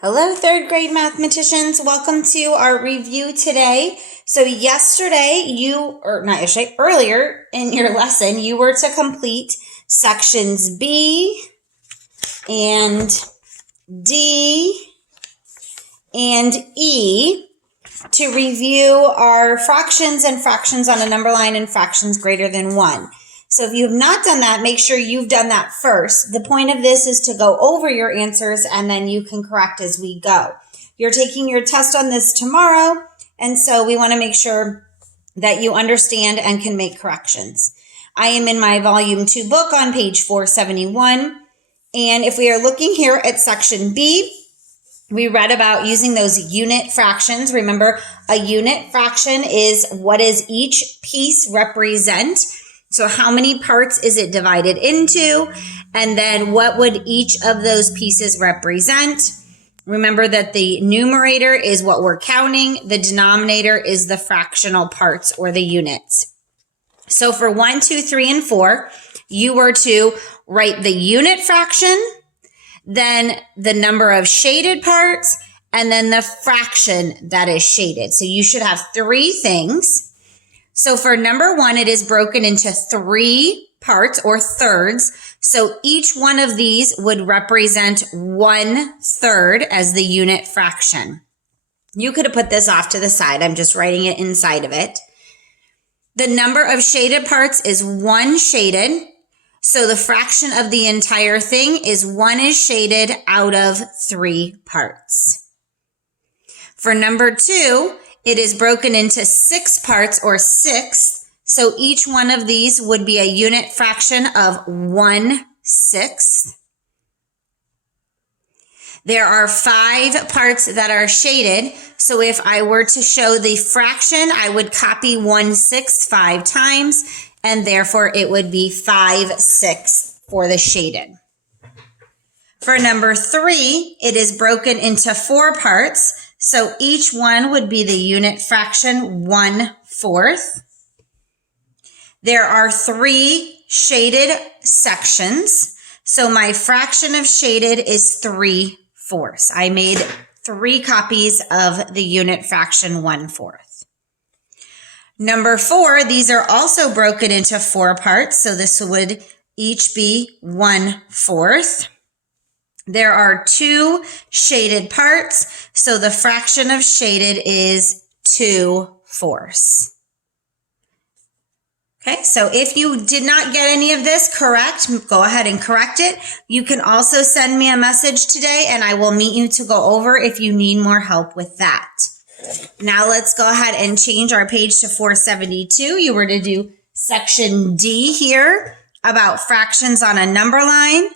Hello, third grade mathematicians. Welcome to our review today. So earlier in your lesson, you were to complete sections B and D and E to review our fractions and fractions on a number line and fractions greater than 1. So if you have not done that, make sure you've done that first. The point of this is to go over your answers and then you can correct as we go. You're taking your test on this tomorrow, and so we want to make sure that you understand and can make corrections. I am in my volume 2 book on page 471, and if we are looking here at section B, we read about using those unit fractions. Remember, a unit fraction is what does each piece represent? So how many parts is it divided into? And then what would each of those pieces represent? Remember that the numerator is what we're counting. The denominator is the fractional parts or the units. So for 1, 2, 3, and 4, you were to write the unit fraction, then the number of shaded parts, and then the fraction that is shaded. So you should have 3 things. So for number 1, it is broken into 3 parts or thirds. So each one of these would represent 1/3 as the unit fraction. You could have put this off to the side. I'm just writing it inside of it. The number of shaded parts is 1 shaded. So the fraction of the entire thing is 1 is shaded out of 3 parts. For number 2, it is broken into 6 parts or 6. So each one of these would be a unit fraction of 1/6. There are 5 parts that are shaded. So if I were to show the fraction, I would copy 1/6 5 times, and therefore it would be 5/6 for the shaded. For number 3, it is broken into 4 parts. So each one would be the unit fraction 1/4. There are 3 shaded sections. So my fraction of shaded is 3/4. I made 3 copies of the unit fraction 1/4. Number 4, these are also broken into 4 parts. So this would each be 1/4. There are 2 shaded parts, so the fraction of shaded is 2/4. Okay, so if you did not get any of this correct, go ahead and correct it. You can also send me a message today and I will meet you to go over if you need more help with that. Now let's go ahead and change our page to 472. You were to do section D here about fractions on a number line.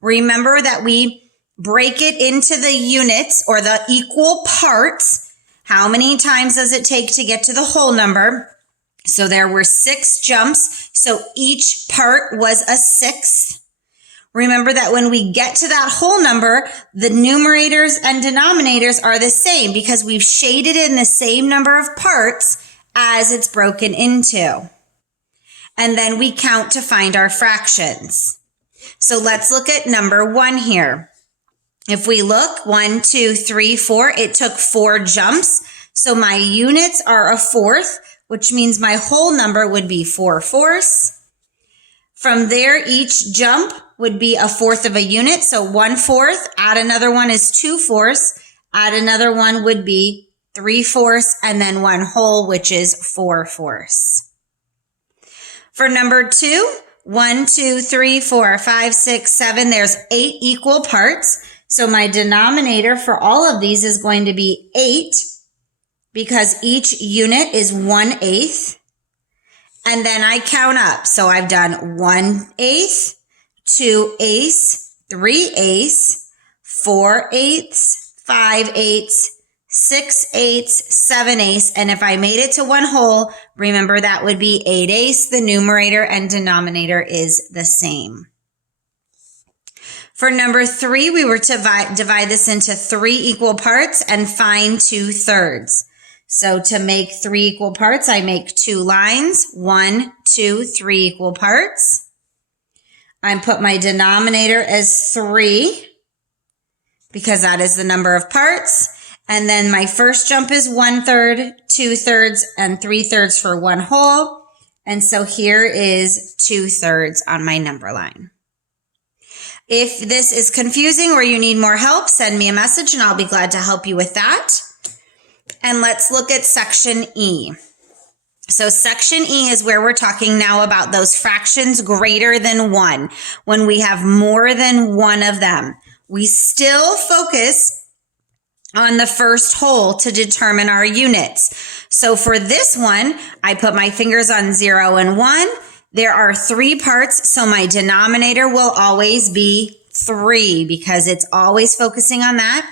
Remember that we break it into the units or the equal parts. How many times does it take to get to the whole number? So there were 6 jumps. So each part was a 6. Remember that when we get to that whole number, the numerators and denominators are the same because we've shaded in the same number of parts as it's broken into. And then we count to find our fractions. So let's look at number 1 here. If we look, 1, 2, 3, 4, it took 4 jumps. So my units are 1/4, which means my whole number would be 4/4. From there, each jump would be 1/4 of a unit. So 1/4, add another one is 2/4, add another one would be 3/4, and then 1 whole, which is 4/4. For number 2, 1, 2, 3, 4, 5, 6, 7, there's 8 equal parts. So my denominator for all of these is going to be 8 because each unit is 1/8. And then I count up. So I've done 1/8, 2/8, 3/8, 4/8, 5/8, 6/8, 7/8. And if I made it to 1 whole, remember that would be 8/8. The numerator and denominator is the same. For number 3, we were to divide this into 3 equal parts and find 2/3. So to make 3 equal parts, I make 2 lines, 1, 2, 3 equal parts. I put my denominator as 3. because that is the number of parts. And then my first jump is 1/3, 2/3, and 3/3 for 1 whole. And so here is 2/3 on my number line. If this is confusing or you need more help, send me a message and I'll be glad to help you with that. And let's look at section E. So section E is where we're talking now about those fractions greater than 1. When we have more than one of them, we still focus on the first whole to determine our units. So for this one, I put my fingers on 0 and 1. There are 3 parts, so my denominator will always be 3 because it's always focusing on that.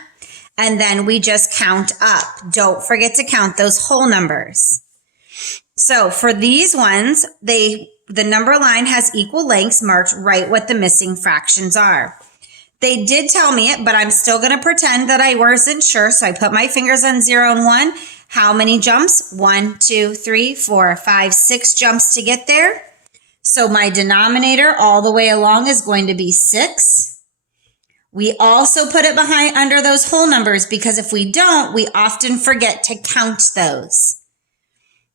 And then we just count up. Don't forget to count those whole numbers. So for these ones, the number line has equal lengths marked right what the missing fractions are. They did tell me it, but I'm still going to pretend that I wasn't sure. So I put my fingers on 0 and 1. How many jumps? 1, 2, 3, 4, 5, 6 jumps to get there. So my denominator all the way along is going to be 6. We also put it under those whole numbers because if we don't, we often forget to count those.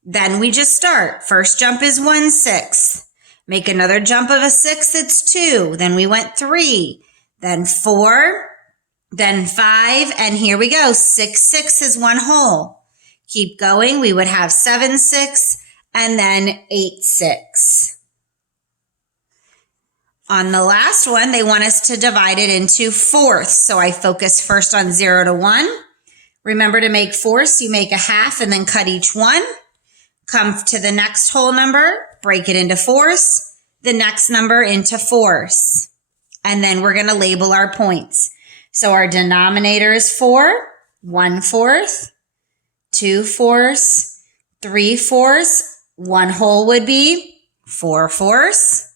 Then we just start. First jump is 1/6. Make another jump of a 6, it's 2. Then we went 3. Then 4, then 5, and here we go. 6, 6 is 1 whole. Keep going. We would have 7, 6, and then 8, 6. On the last one, they want us to divide it into fourths. So I focus first on 0 to 1. Remember to make fourths. You make a half and then cut each one. Come to the next whole number, break it into fourths, the next number into fourths. And then we're going to label our points. So our denominator is 4, 1/4, 2/4, 3/4. 1 whole would be 4/4.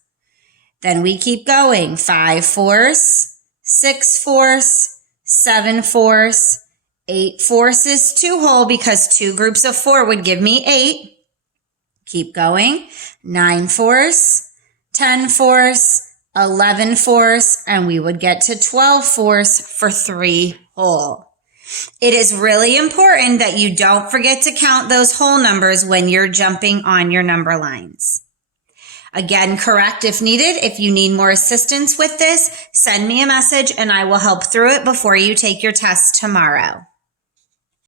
Then we keep going. 5/4, 6/4, 7/4, 8/4 is 2 whole because 2 groups of 4 would give me 8. Keep going. 9/4, 10/4, 11/4, and we would get to 12/4 for 3 whole. It is really important that you don't forget to count those whole numbers when you're jumping on your number lines. Again, correct if needed. If you need more assistance with this, send me a message and I will help through it before you take your test tomorrow.